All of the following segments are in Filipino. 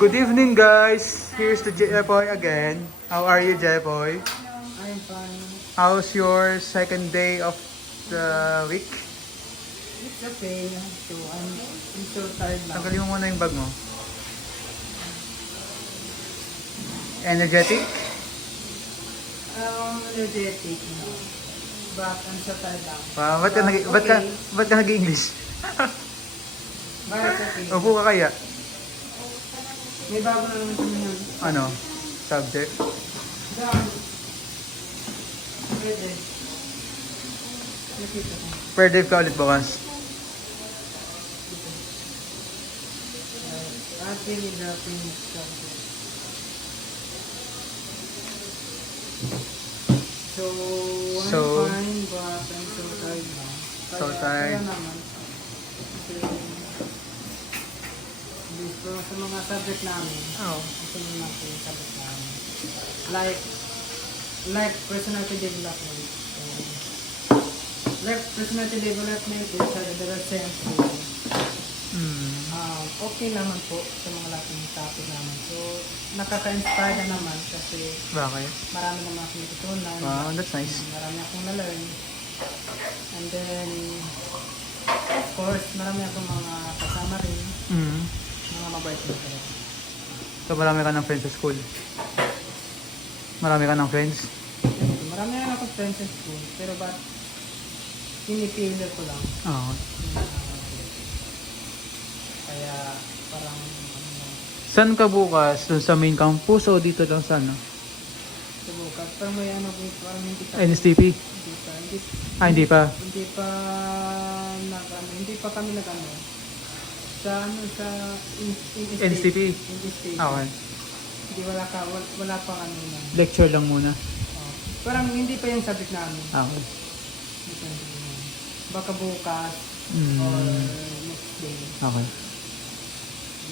Good evening, guys. Here's the Jepoy again. How are you, Jepoy? I'm fine. How's your second day of the week? It's okay. So I'm so tired now. Tanggalin mo muna yung bag mo. Energetic? Energetic. But I'm so tired now. Wow, ba't ka nag-English? But it's okay. Upo ka kaya? May bago na naman kami nun. Ano? Subject? Down. Pwede. Nakita ko. Per day ka ulit bukas? Ate ni dropping subject. So, I'm fine, but I'm so tired now. So tired. Kaya naman. Kasi sa mga subject namin, gusto nyo natin yung subject namin. Like personality development. Like personality development is there are sense to okay naman po sa mga lahat ng topic namin. So, nakaka-inspire na naman kasi Bakit? marami naman akong natutunan. Wow, that's nice. Marami akong na-learn. And then, of course, marami akong mga kasama rin. Mga mabait na talaga. So marami ka ng friends sa school? Marami ka ng friends? Marami na akong friends sa school. Pero ba't pinipili ko lang. Oo. Kaya parang Saan ka bukas? Doon sa main campus o dito lang sa ano? subukan. Parang may ano, parang hindi pa. NSTP? Hindi pa. Hindi pa kami nag-ano. Sa ano, sa NSTP? NSTP. Okay. Hindi wala pang ano na. Lecture lang muna. Parang hindi pa yung subject namin. Okay. Baka bukas or next day. Okay.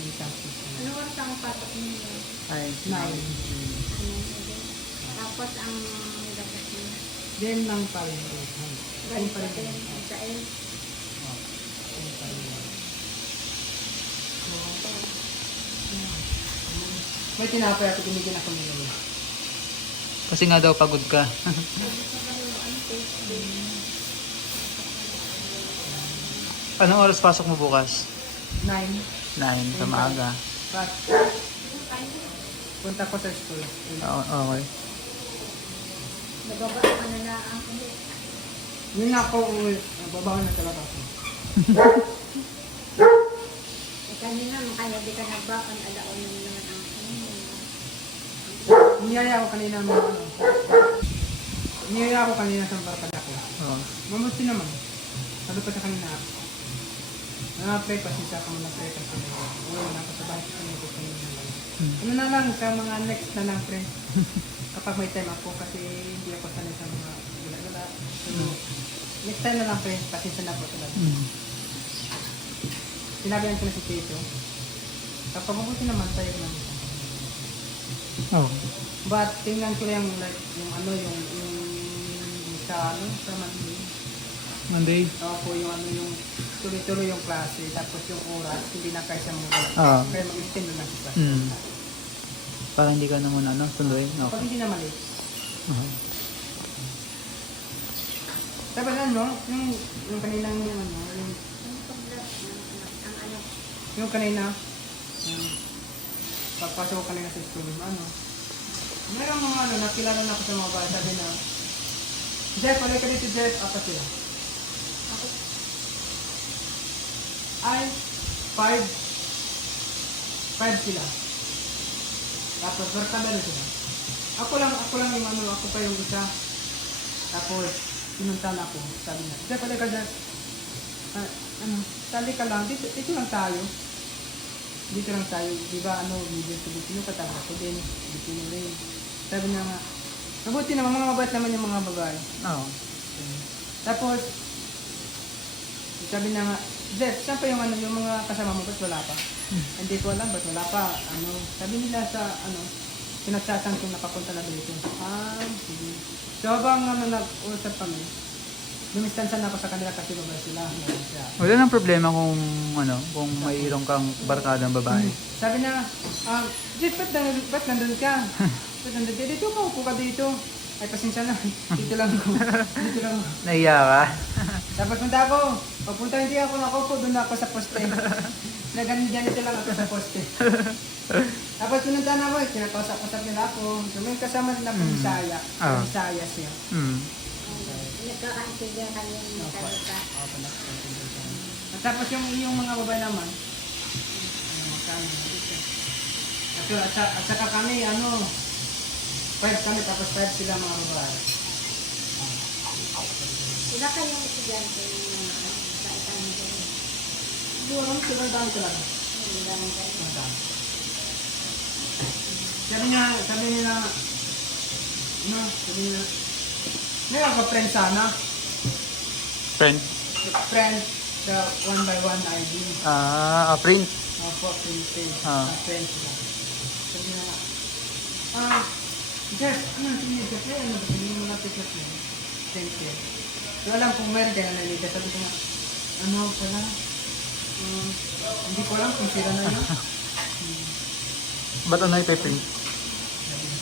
Yung campus. Ano oras ang patok ninyo? Ay. 9. Tapos ang dapat niyo. Then lang pa rin. Galing pa rin sa El. May tinapay ako, binigyan ako nila. Kasi nga daw pagod ka. Anong oras pasok mo bukas? 9. 9 sa maaga. But, punta ko sa school. Okay. Nababa ka na na ang Yun na ako uwi. Nababawan na talaga ako. kanina kaya di ka nagbaon alaon naman ang Niyaya ako kanina mga ano. Niyaya ako kanina sa barkada ko. Oo. Mabuti naman. Sabi ko sa kanina, na-apply pa siya kung na-apply pa siya. Oo, napasabahay ko kanina ko kanina lang. Ano na lang, sa mga next na lang, friend. Kapag may time ako, kasi hindi ako sanay sa mga gula-gula. So, next time na lang, friend, pasensya na po talaga. Sinabi ko na si Tito. Kapag mabuti naman, tayo naman siya. Oh. But tingnan ko lang like yung ano yung sa ano sa Monday? po yung ano yung tuloy-tuloy yung klase tapos yung oras hindi na kaya mga kaya mag-extend na siya. Parang hindi ka na muna sunduin? Pag Okay. hindi na mali. Tapos ano yung kanina yung ano yung kanina pagpasok ko kanina sa school ano merong mga ano nakilala na ako sa mga bata sabi na Jeff, wala ka dito Jeff, apa sila? Ay 5 sila tapos barkada na sila ako lang yung ano ako pa yung isa tapos pinunta na ako sabi na Jeff, wala ka Jeff ano, tali ka lang dito lang tayo di ba ano video sa Bitino katapos ako din Bitino rin sabi na nga mabuti naman mga mabait naman yung mga babae Oo. tapos sabi na nga Jeff saan pa yung ano yung mga kasama mo ba't wala pa hindi ko alam ba't wala pa ano sabi nila sa ano pinagsasan kung napapunta na dito sige so habang ano nag-usap kami lumistansan ako sa kanila kasi babae sila. Ganun siya. Wala nang problema kung mayroong kang barkadang babae. Sabi na, Jeff, ba't nandun ka? Ba't nandun ka? Dito ka, upo ka dito. Ay, pasensya na. Dito lang ako. Dito lang ako. Nahiya ka? Tapos punta ako. Pagpunta hindi ako nakaupo, doon ako sa poste. Ganito lang ako sa poste. Tapos pinunta na ako, kinakausap nila ako. So, may kasama nila po Bisaya. Bisaya siya. Nagkakaintindihan kami ng salita. At tapos yung mga babae naman, at saka kami, 5 kami, tapos 5 sila mga babae. Wala kayong estudyante sa isang nito. Siguro, sobrang dami talaga. Daming kayo. Sabi nila, may ako friend sana. Friend? Friend, the 1x1 ID. Print? Opo, friend. Friend sila. Sabi nila, Jeff, Jeff, sabihin mo natin Jeff mo. Thank you. So alam kung meron kayo na nalita, sabi ko nga, pala, hindi ko alam kung sila na yun. Ba't ano ipiprint?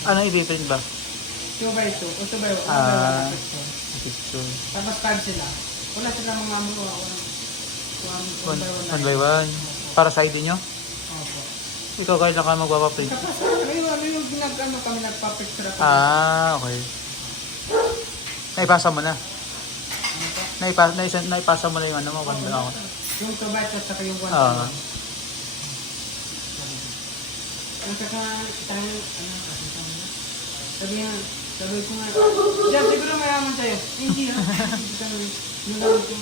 Ano ipiprint ba? 2x2, o 2x1 na picture. Picture. Tapos 5 sila. Wala sila mga One by one. Para sa ID nyo? Opo. Ikaw kahit na ka magpapaprint. Tapos yung kami nagpa-picture ako. Okay. Naipasa mo na. Ano pa? Naipasa mo na yung mo, one by one. Yung 2x2 at saka yung 1x1. Ang saka, sabi ko nga, Jeff, siguro mayaman tayo. Hindi ha. Yung lawag ko.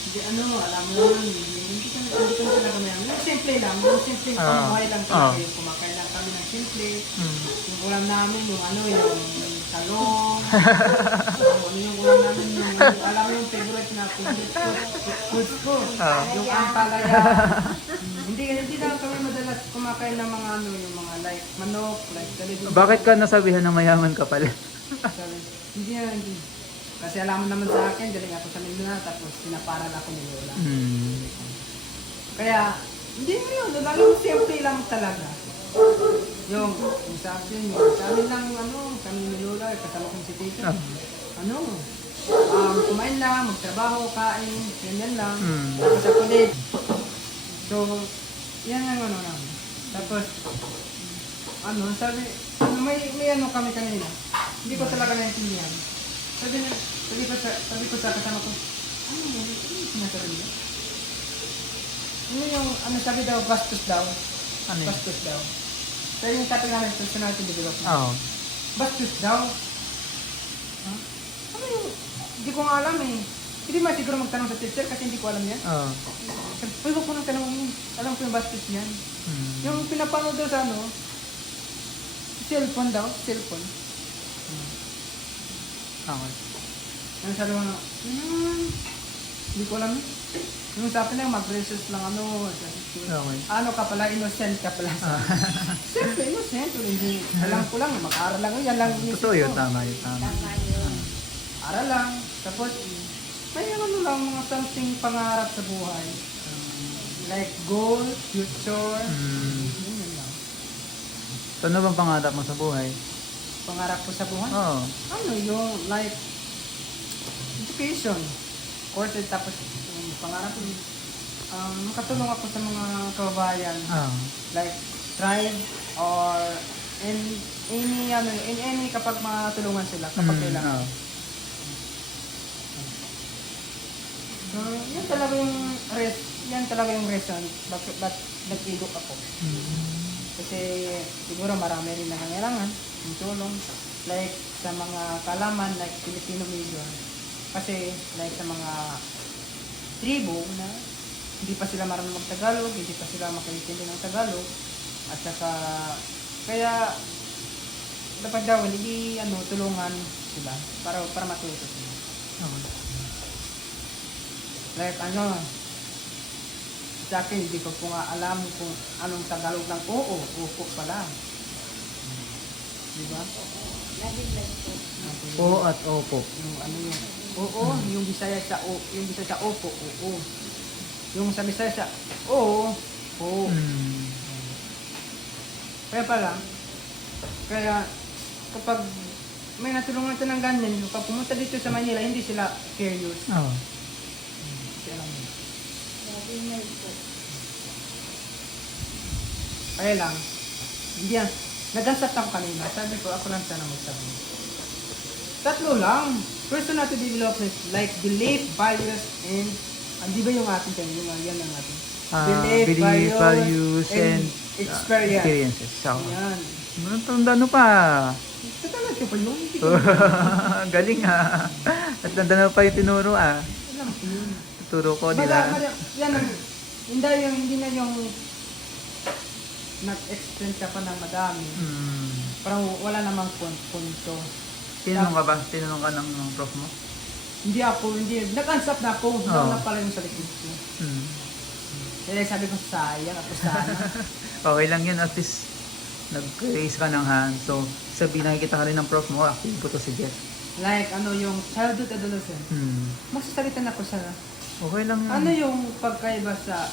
Hindi, alam mo naman, hindi kami talaga mayaman. Yung simple lang, yung simple pambuhay lang talaga. Yung kumakain lang kami ng simple. Yung ulam namin, yung talong. Yung ulam namin, alam mo yung favorite foods ko. Yung ampalaya. Hindi lang kami madalas kumakain ng mga yung mga like manok, like galibin. Bakit ka nasabihan na mayaman ka pala? Hindi. Kasi alam mo naman sa akin, galing ako sa Mindanao, tapos pinaparal ako ni Lola. Kaya, hindi mo yun, laging simple lang talaga. Yung sa akin lang, kami ni Lola, kasama kong si Tita. Kumain lang, magtrabaho, kain, ganyan lang. Tapos ako ulit. So, yan ang namin. Tapos, sabi, may kami kanina. Hindi ko talaga naintindihan. Sabi ko sa kasama ko, ano sinasabi niya? Sabi daw, bastos daw. Ano yun? Bastos daw. Pero yung topic namin, personality development. Bastos daw. Hindi ko nga alam eh. Hindi man siguro magtanong sa teacher kasi hindi ko alam yan. Uy, wag ko nang tanongin. Alam ko yung bastos yan. Yung pinapanood daw sa cellphone daw. Cellphone. Okay. Yung sabi ko hindi ko alam. Yung sabi na mag-research lang Okay. ka pala, innocent ka pala. Siyempre, innocent. Hindi. Alam ko lang, mag-aaral lang. Yan lang. Totoo yun, tama yun. Tama yun. Aral lang. Tapos, may lang mga something pangarap sa buhay. Like goal, future. Ganyan lang. So, ano bang pangarap mo sa buhay? Pangarap ko sa buhay? Yung like education. Course, tapos pangarap ko makatulong ako sa mga kababayan. Like tribe or in any kapag matulungan sila kapag kailangan. Yan talaga yung reason bakit nag-eduk ako. Kasi siguro marami rin nangangailangan ng tulong. Like sa mga kalaman like Filipino major. Kasi like sa mga tribo na hindi pa sila marunong mag-Tagalog, hindi pa sila makaintindi ng Tagalog. At saka kaya dapat daw tulungan sila para matuto sila. Like sa akin, hindi ko po nga alam kung anong Tagalog ng upo pala. Diba? Lagi lang po. Oo at opo. Yung Oo. Yung Bisaya sa O, yung Bisaya sa Opo, oo. Yung sa Bisaya sa Oo, oo. Mm. Kaya pala, kaya kapag may natulungan ito ng ganyan, kapag pumunta dito sa Manila, hindi sila curious. Oh. Kasi alam mo. Sabi na ito. Kaya lang, hindi yan. Nag-ansat ako kanina. Sabi ko, ako lang sana magsabi. Tatlo lang. Personality development, like belief, values, and di ba yung ating kayo? Yan ang ating. Belief, values, and experience. experiences. So, Yan. ano pa? Tatalag ko pa yun. Hindi ko Galing ha. At nandun pa yung tinuro alam ko yun. Turo ko nila. Yan ang, hindi na yung nag-explain ka pa ng madami. Mm. Parang wala namang punto. Tinanong ka ba? Tinanong ka ng prof mo? Hindi. Nag-ansap na ako. Hindi Oo. na pala yung sa likod ko. Mm. Kaya sabi ko, sayang ako sana. Okay lang yun. At least, nag-raise ka ng hand. So, sabi nakikita ka rin ng prof mo, active po to si Jeff. Like, yung childhood adolescent. Hmm. Magsasalita na ako sa, Okay lang yun. ano yung pagkaiba sa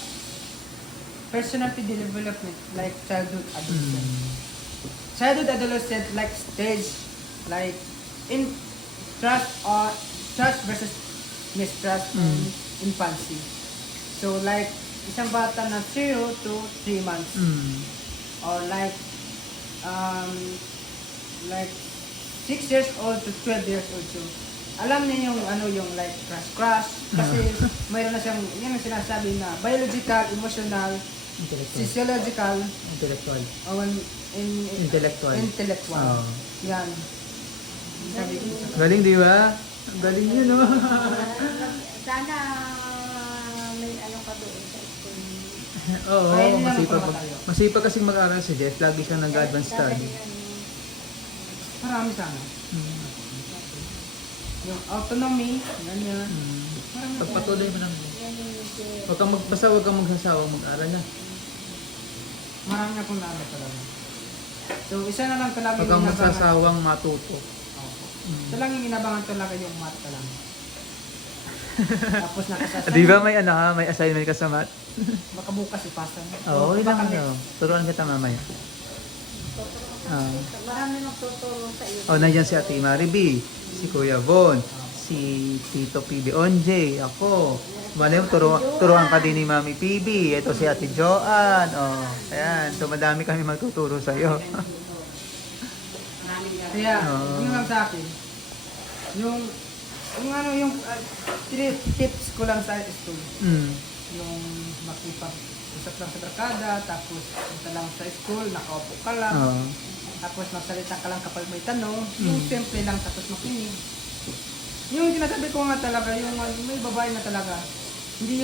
personality development, like childhood adolescent. Hmm. Childhood adolescent, like stage, like in trust versus mistrust and infancy. So, like, isang bata na 0 to 3 months. Hmm. Or like 6 years old to 12 years old. So, alam niya yung yung like crush kasi mayroon na siyang yan ang sinasabi na biological, emotional, Intellectual. physiological, Intellectual. o Intellectual. intellectual. Oo. Yan. Sabi ko. Galing, di ba? Galing yun, no? Sana may ano ka doon sa school. Oo, Kaya hindi naman masipag. pala tayo. Masipag kasing mag-aaral si Jeff. Lagi siyang nag-advance study. Marami sana. Hmm. Yung autonomy, ganyan. Hmm. Marami. Pagpatuloy mo lang. Yan yung Huwag kang basta huwag kang magsasawang mag-aaral na. Marami akong naano talaga. So, isa na lang talaga Huwag kang inabangan. magsasawang matuto. Ito lang yung inabangan talaga yung math ka lang. Tapos nakasasama. Di ba may may assignment ka sa math? Baka bukas ipasa. Oo, okay lang. Baka next. Turuan kita mamaya. Marami magtuturo sa iyo. Oh, nandiyan si Ate Mariby, si Kuya Von, si Tito PB Onjay, ako. Malay mo, turuan ka din ni Mami PB. Ito si Ate Joanne. Oh, ayan. So, madami kami magtuturo sa iyo. Kaya, Oo. yun lang sa akin. Yung tips ko lang sa school. Mm. Yung makipag-usap lang sa barkada, tapos punta lang sa school, nakaupo ka lang. Oh. Tapos magsalita ka lang kapag may tanong. Yung simple lang, tapos makinig. Yung sinasabi ko nga talaga, yung may babae na talaga. Hindi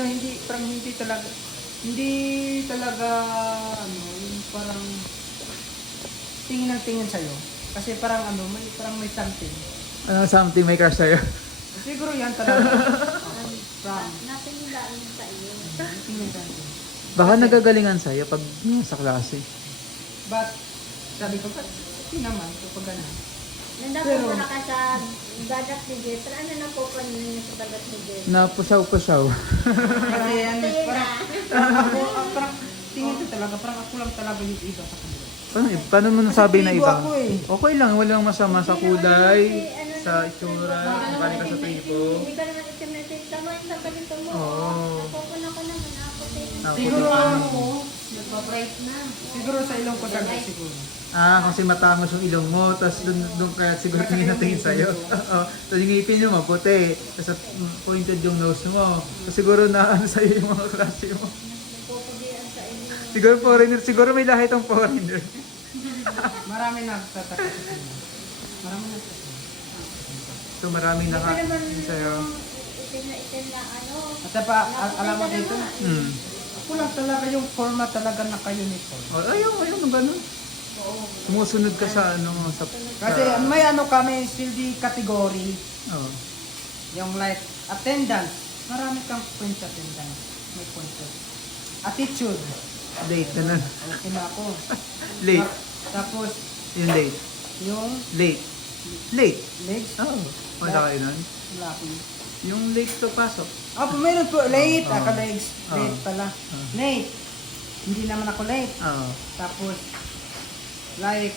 talaga, yung parang tingin ng tingin sa'yo. Kasi parang may something. Something may crush sa'yo. Siguro yan talaga. From, Natinglaan sa iyo. tingin something. Baka nagagalingan sa'yo pag sa klase. But, sabi ko, hindi naman, kapag gano'n. Nandapo na ka sa dagat ni Jess. Ano na po pa ninyo sa dagat ni Jess? Napusaw-pusaw. Kasi parang tingin ko talaga, parang ako lang talaga yung iba sa kanila. Paano mo nasabi na Kasi iba? tribo ako eh. Okay lang, walang masama sa kulay, sa itsura, makaling ka sa tribo. Hindi ka naman isimensya. Tama yung sa ganito mo. Oo. Napupuna ko naman. Ako din. Ako Siguro din. Nagpa-bright na. Siguro sa ilong ko sabi siguro. Kasi matangos yung ilong mo, tapos doon kaya siguro tingin natin sa'yo. Tapos yung ngipin mo maputi, tapos pointed yung nose mo. Tapos siguro na sa'yo yung mga klase mo. Nagpupugian sa inyo. Siguro foreigner, siguro may lahi itong foreigner. Marami na tataka sa kanya. Marami na tataka. So maraming Hindi ka naman sa'yo. itin na ano. At pa, alam mo dito, Hmm. ako lang talaga yung forma talaga naka-uniform. Ayaw, ganun. Sumusunod ka sa sa... Kasi may kami, sildi category. Oh. Yung like, attendance. Marami kang points sa attendance. May points. Attitude. Late, ganun. Okay na ako. Late. Tapos, Yung late. yung Late. Late. legs. Oh. Wala kayo nun? Wala po yun. Yung late to pasok. Opo, meron po. Late. Oo. Late Oo. pala. Oo. Late. Hindi naman ako late. Oo. Tapos, like,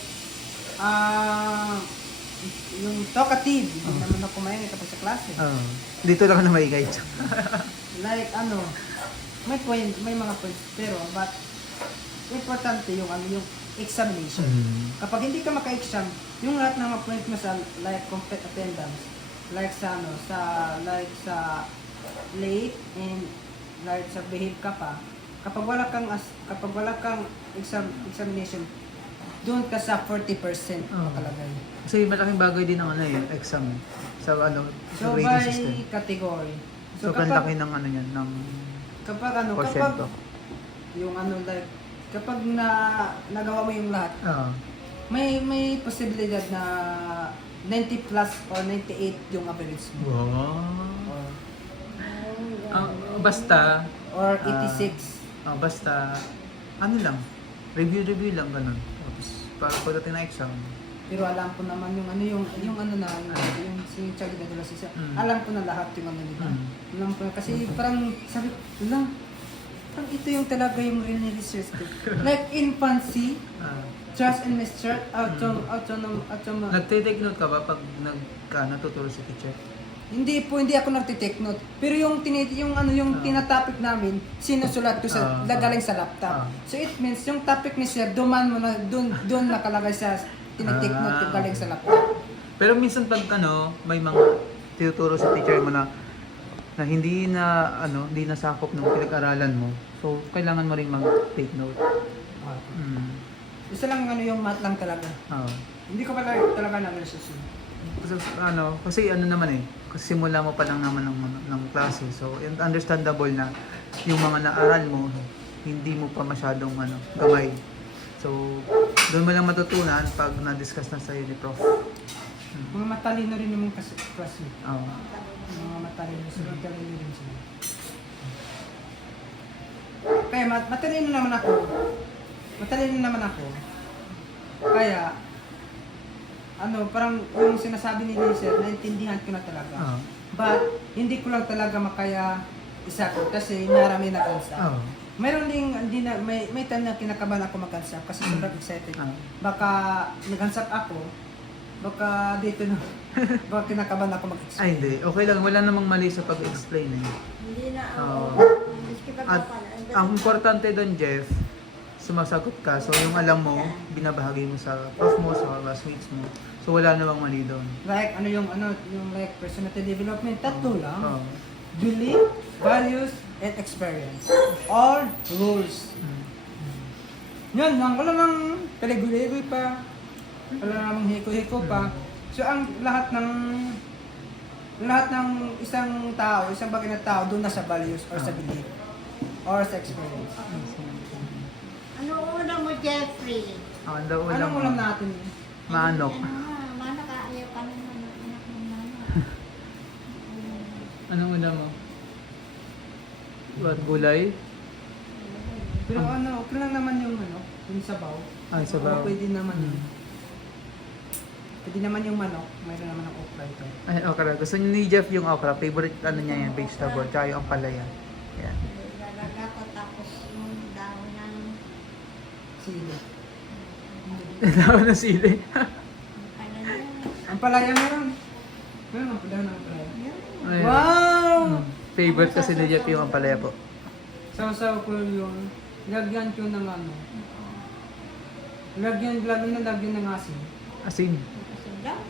yung talkative, hindi naman ako maingay kapag sa klase. Oo. Dito lang na maingay. Like, ano, may point, may mga points, pero, but, importante yung, yung examination. Kapag hindi ka maka-exam, yung lahat ng mga point mo sa, like, complete attendance, like sa, like sa late, and, like sa behave ka pa, kapag wala kang examination, doon ka sa 40% makalagay. Kasi malaking bagay din ang exam eh. Sa sa So, grading by system. category. So, ang laki ng niyan, ng kapag porsyento. yung like, kapag nagawa mo yung lahat, may posibilidad na 90 plus or 98 yung average mo. Wow. Basta, Or 86. basta, lang, review lang ganun. Tapos, pagdating na exam, Pero alam ko naman yung si Charlie de la Sisa, alam ko na lahat yung nila. Alam ko na, kasi parang sabi ko, parang ito yung talaga yung real research ko. Like infancy, trust and mistrust, autonomous. nagtitake note ka ba pag natuturo si teacher? Hindi ako nagtitake note. Pero yung tinatopic namin, sinusulat ko sa galing sa laptop. So it means yung topic ni Sir, doon nakalagay sa tinitake note yung galing sa laptop. Pero minsan pag may mga tinuturo sa teacher mo na hindi nasakop ng pinag-aralan mo. So kailangan mo ring mag-take note. Isa lang yung math lang talaga. Hindi ko pala talaga na-research. Kasi kasi simula mo pa lang naman ng klase. So, understandable na yung mga naaral mo, hindi mo pa masyadong gamay. So, doon mo lang matutunan pag na-discuss na sa'yo ni Prof. Mga matalino rin naman kasi klase. Oo. Mga matalino rin sila. Kaya matalino naman ako. Kaya, parang yung sinasabi ni Sir, naintindihan ko na talaga. But, hindi ko lang talaga makaya isagot kasi marami nag-answer. Mayroon ding, may time na kinakabahan ako mag-answer kasi sobrang excited. Baka nag-answer ako, baka dito na, baka kinakabahan ako mag-explain. Ay, hindi. Okay lang. Wala namang mali sa pag-explain eh. Hindi na At ang importante doon, Jeff, sumasagot ka. So, yung alam mo, binabahagi mo sa prof mo, sa classmates mo. So, wala namang mali doon. Like, yung like personality development, tatlo lang. Belief, values, and experience. All rules. Yan lang. Wala nang paligoy-ligoy pa. Wala nang hiko-hiko pa. So, ang lahat ng isang bagay na tao, doon na sa values or sa belief or sa experience. Ano ulam mo, Jeffrey? Anong ulam natin? Manok. Manok, ayaw ka ng manok. Anak ng manok. Anong ulam mo? What, gulay? Pero okay lang naman yung sabaw. Sabaw. Pwede naman yun. Pwede naman yung manok. Mayroon naman ang okra ito. Ay, okra. Gusto ni Jeff yung okra. Favorite niya yan, vegetable. Tsaka yung ampalaya. Yan. Lalaga ko tapos yung dahon ng Sili. Daw na sili. ano yan. Ang palaya meron. Meron ang palaya ng palaya. Ayan. Wow! Favorite kasi ni Jeff yung ampalaya po. Sausaw ko yung lagyan ko ng lagyan ng asin. Asin. Masarap.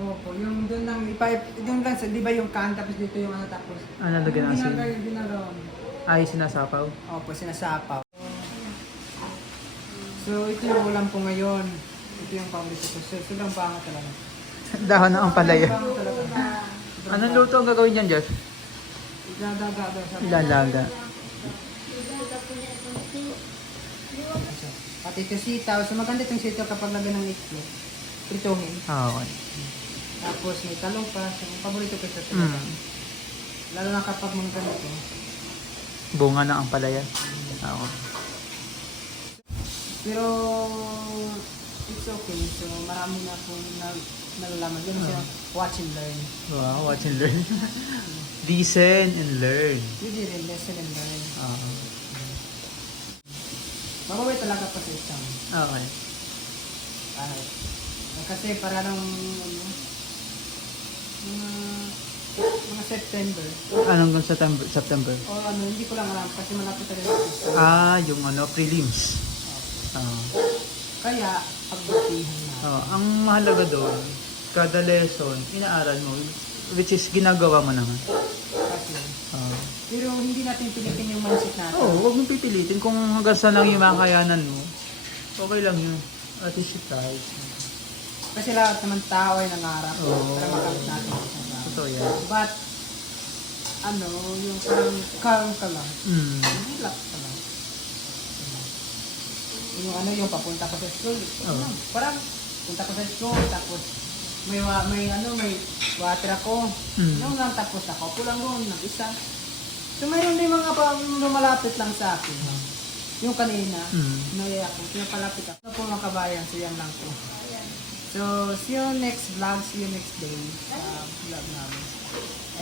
Opo, yung doon lang doon lang sa, di ba yung can tapos dito yung tapos. Nalagyan ng asin. Ginagawa mo. Ay, sinasapaw. Opo, sinasapaw. So, ito yung ulam ko ngayon. Ito yung paborito ko. So, sobrang pangat talaga. Dahon ng ampalaya. Pangat talaga. Anong luto ang gagawin dyan, Jeff? Ilalaga daw sa Ilalaga. At ito sitaw. So, maganda itong sitaw kapag lagyan ng itlog. Prituhin. Okay. Tapos may talong pa. So, ang paborito ko ito. Lalo na kapag mga ganito. Bunga ng ampalaya. Okay. Pero it's okay. So, marami na po nalalaman. Ganun siya, watch and learn. Wow, watch and learn. Listen and learn. Hindi rin, lesson and learn. Oo. Mababay talaga pa sa exam. Okay. Alright. Kasi para nung mga September. Anong September? O ano, hindi ko lang alam kasi malapit na rin ako sa exam. Yung prelims. Kaya, pagbutihan na. Ang mahalaga doon, kada lesson, inaaral mo, which is ginagawa mo naman. Kasi, pero hindi natin pilitin yung mindset natin. Huwag mong pipilitin. Kung hanggang saan lang yung makayanan mo, okay lang yun. At least you try. Kasi lahat naman tao ay nangarap para makamit natin ang isang bagay. Totoo yan. But, yung parang calm ka lang. Relax ka lang. Yung papunta ko sa school. Parang, punta ko sa school, tapos may water ako. Yung lang tapos ako, pulang doon, nag-isa. So, mayroon din mga lumalapit lang sa akin. Yung kanina, naya ako, pinapalapit ako. Ano po mga kabayan, so yan lang po. So, see you next vlog, see you next day sa vlog namin.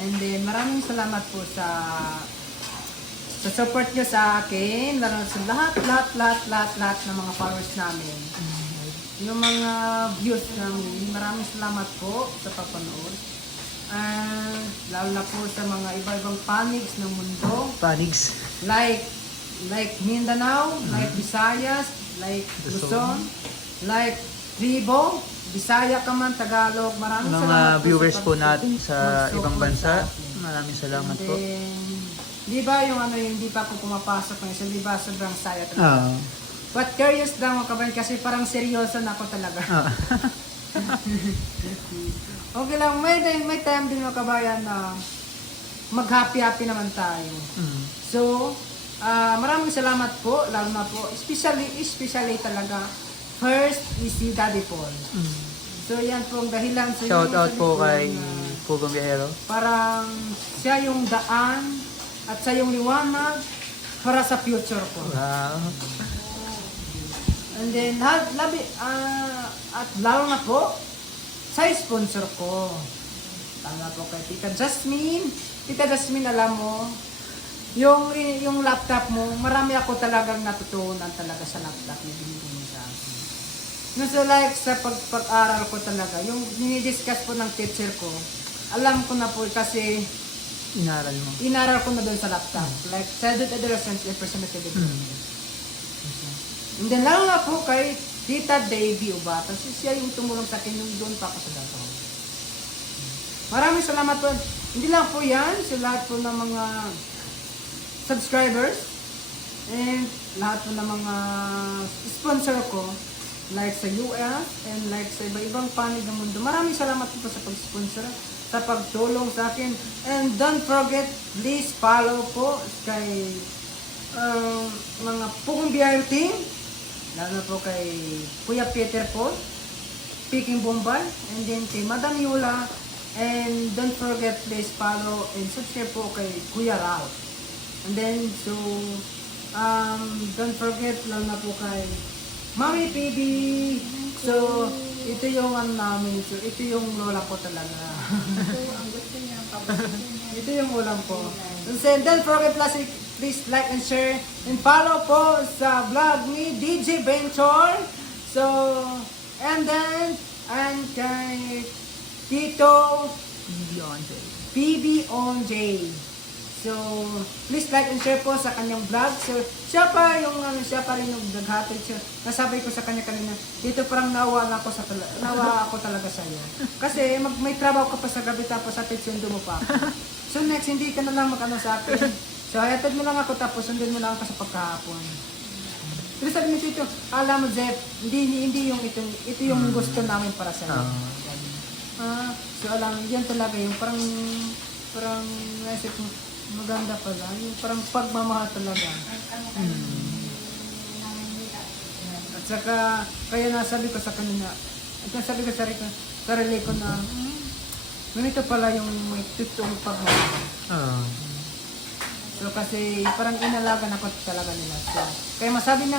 And then, maraming salamat po sa support nyo sa akin, lalo sa lahat ng mga followers namin. Yung mga views namin, maraming salamat po sa papanood. Lalo na po sa mga iba-ibang panics ng mundo. Panics. Like Mindanao, like Visayas, like Luzon, like Tribo, Bisaya ka man, Tagalog. Maraming salamat Mga viewers po sa natin sa ibang bansa, maraming salamat po. Di ba yung hindi pa ako pumapasok ng isa, di ba sobrang saya talaga. But curious lang mga kabayan kasi parang seryoso na ako talaga. Okay lang, may time din mga kabayan na mag-happy-happy naman tayo. So, maraming salamat po, lalo na po, especially talaga, first is si Daddy Paul. So, yan po ang dahilan. So, Shout out po kay Pugong Viajero. Parang siya yung daan at siya yung liwanag para sa future ko. Wow. And then, at lalo na po, sa sponsor ko. Tama po kay Tita Jasmine. Tita Jasmine, alam mo, yung laptop mo, marami ako talagang natutunan talaga sa laptop na binigay mo sa akin. No, so like, sa pag-aral ko talaga, yung dinidiscuss po ng teacher ko, alam ko na po kasi inaral ko na doon sa laptop. Like, childhood adolescence and personal development. And then, lalo na po kay Tita Davy Ubata. Siya yung tumulong sa akin yung doon pa ako sa Davao. Maraming salamat po. Hindi lang po yan sa lahat po ng mga subscribers and lahat po ng mga sponsor ko like sa US and like sa iba-ibang panig ng mundo. Maraming salamat po sa pag-sponsor, sa pagtulong sa akin. And don't forget, please follow po kay mga Pugong Viajero team. Lalo po kay Kuya Peter po, Speaking Bombay, and then kay Madam Yula, and don't forget, please follow and subscribe po kay Kuya Ralph. And then, so, don't forget, lalo na po kay Mami PB. So, ito yung namin, so ito yung lola ko talaga. Ang gusto niya, paborito niya. Ito yung ulam po. And don't forget, please like and share and follow po sa vlog ni DJ Venture. So, and then, and kay Tito PB on J. So, please like and share po sa kanyang vlog. So, siya pa rin yung naghatid siya. Nasabi ko sa kanya kanina, dito parang nawa ako talaga sa iyo. Kasi may trabaho ka pa sa gabi tapos atid sundo mo pa ako. So next, hindi ka na lang sa akin. So, hayatid mo lang ako tapos sundin mo lang ako sa pagkahapon. Pero sabi ni Tito, alam mo Jeff, hindi yung ito yung gusto namin para sa iyo. So alam, yan talaga yung parang naisip mo, maganda pala, yung parang pagmamahal talaga. At saka, kaya nasabi ko sa kanina, at nasabi ko sa sarili ko na, ganito pala yung may totoong pagmamahal. So kasi parang inalagan ako talaga nila. So, kaya masabi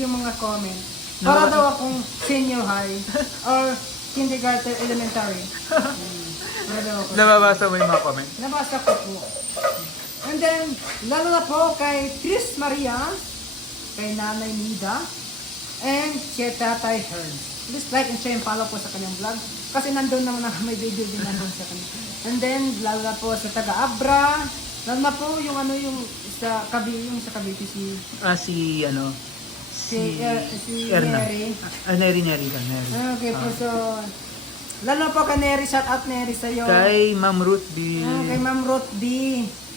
yung mga comment, Para daw akong senior high or kindergarten elementary. Para daw ako. Nababasa mo yung mga comment? Nabasa ko po. And then, lalo na po kay Chris Maria, kay Nanay Nida, and si Tatay Herb. Please like and share and follow po sa kanyang vlog. Kasi nandun naman na may video din nandun sa kanya. And then, lalo na po sa taga-Abra, lalo na po yung ano yung sa Cavite si Erna. Neri. Neri ka. Okay po, so lalo na po kay Neri, shout out Neri sa'yo. Kay Ma'am Ruth Bill. Kay Ma'am Ruth B.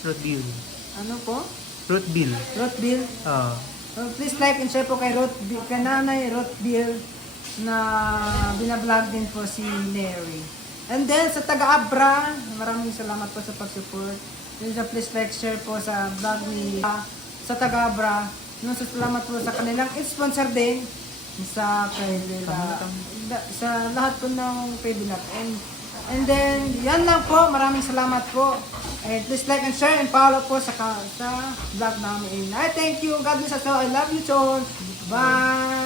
Ruth Bill. Ano po? Ruth Bill. Ruth Bill. Ah. Please like and share po kay kay Nanay Ruth Bill na binablog din po si Neri. And then sa taga-Abra, maraming salamat po sa pag-support. And then please like share po sa vlog ni sa taga-Abra. Salamat po sa kanilang sponsor din sa sa lahat po ng paybill. And then yan lang po, maraming salamat po. And please like and share and follow po sa vlog namin. I thank you. God bless us all. I love you, Chon. Bye.